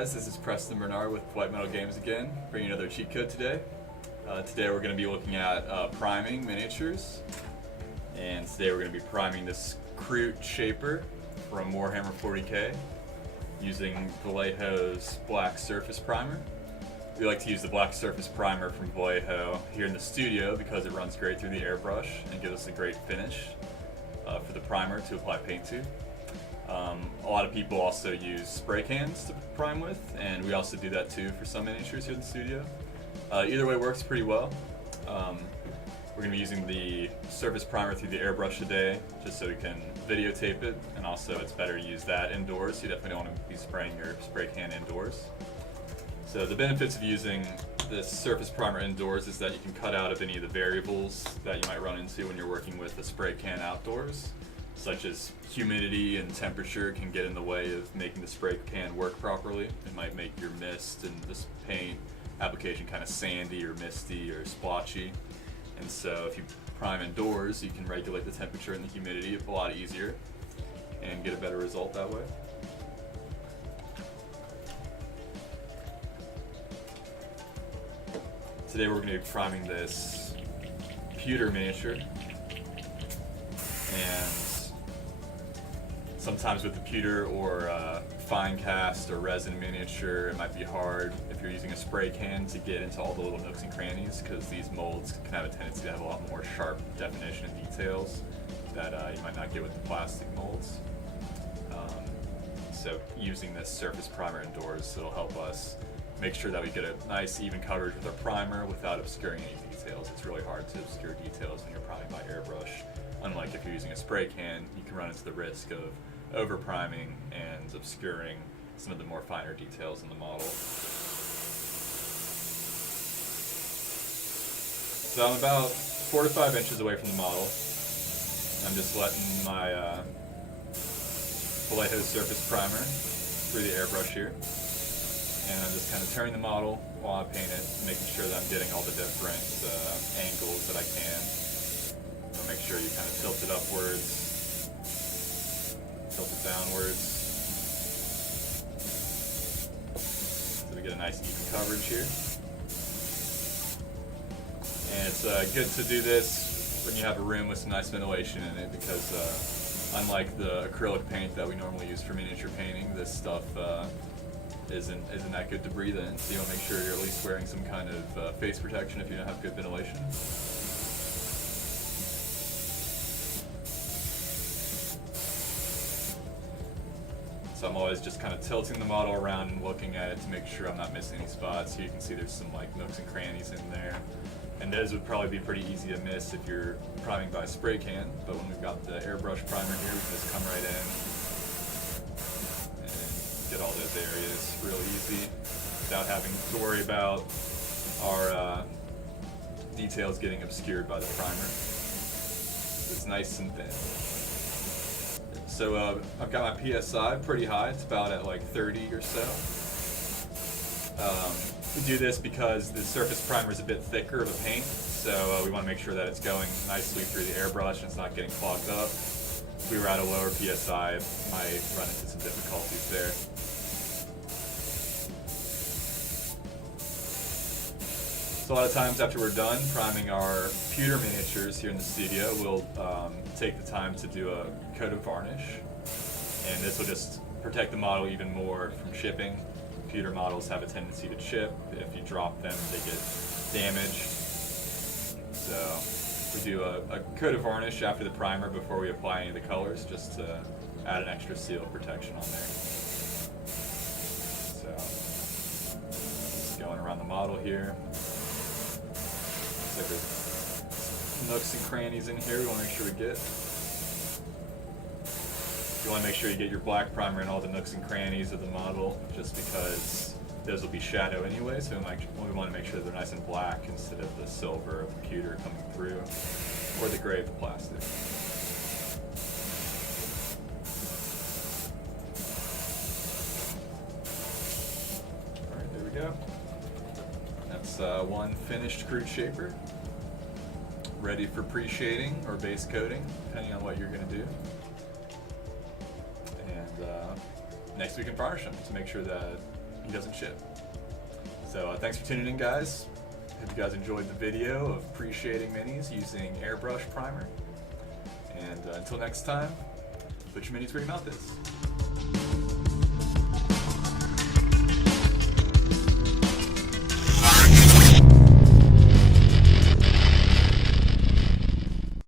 guys, this is Preston Bernard with White Metal Games again, bringing another cheat code today. Today we're going to be looking at priming miniatures, and today we're going to be priming this Crute Shaper from Warhammer 40k using Vallejo's Black Surface Primer. We like to use the Black Surface Primer from Vallejo here in the studio because it runs great through the airbrush and gives us a great finish for the primer to apply paint to. A lot of people also use spray cans to prime with, and we also do that too for some miniatures here in the studio. Either way works pretty well. We're going to be using the surface primer through the airbrush today just so we can videotape it, and also it's better to use that indoors. You definitely don't want to be spraying your spray can indoors. So the benefits of using this surface primer indoors is that you can cut out of any of the variables that you might run into when you're working with a spray can outdoors, such as humidity and temperature can get in the way of making the spray can work properly. It might make your mist and this paint application kind of sandy or misty or splotchy. And so if you prime indoors, you can regulate the temperature and the humidity a lot easier and get a better result that way. Today we're going to be priming this pewter miniature, and sometimes with the pewter or fine cast or resin miniature, it might be hard if you're using a spray can to get into all the little nooks and crannies, because these molds can have a tendency to have a lot more sharp definition and details that you might not get with the plastic molds. So using this surface primer indoors, it'll help us make sure that we get a nice even coverage with our primer without obscuring any details. It's really hard to obscure details when you're priming by airbrush. Unlike if you're using a spray can, you can run into the risk of over priming and obscuring some of the more finer details in the model. So I'm about 4 to 5 inches away from the model. I'm just letting my Vallejo surface primer through the airbrush here. And I'm just kind of turning the model while I paint it, making sure that I'm getting all the different angles that I can. So make sure you kind of tilt it upwards, tilt it downwards, so we get a nice even coverage here. And it's good to do this when you have a room with some nice ventilation in it, because unlike the acrylic paint that we normally use for miniature painting, this stuff isn't that good to breathe in, so you want to make sure you're at least wearing some kind of face protection if you don't have good ventilation. So I'm always just kind of tilting the model around and looking at it to make sure I'm not missing any spots. So you can see there's some like nooks and crannies in there, and those would probably be pretty easy to miss if you're priming by spray can, but when we've got the airbrush primer here, we can just come right in get all those areas real easy without having to worry about our details getting obscured by the primer. It's nice and thin. So I've got my PSI pretty high. It's about at like 30 or so. We do this because the surface primer is a bit thicker of a paint, so we want to make sure that it's going nicely through the airbrush and it's not getting clogged up. If we were at a lower PSI, it might run into some difficulties there. So a lot of times after we're done priming our pewter miniatures here in the studio, we'll take the time to do a coat of varnish, and this will just protect the model even more from chipping. Pewter models have a tendency to chip. If you drop them, they get damaged. So we do a coat of varnish after the primer before we apply any of the colors, just to add an extra seal of protection on there. So just going around the model here. Looks like there's nooks and crannies in here we want to make sure we get. You want to make sure you get your black primer in all the nooks and crannies of the model, just because those will be shadow anyway, so we want to make sure they're nice and black instead of the silver of the pewter coming through, or the gray of the plastic. Alright, there we go. That's one finished Crute Shaper, ready for pre-shading or base coating, depending on what you're going to do. And next we can varnish them to make sure that he doesn't ship. So thanks for tuning in, guys. Hope you guys enjoyed the video of appreciating minis using airbrush primer. And until next time, put your minis where your mouth is.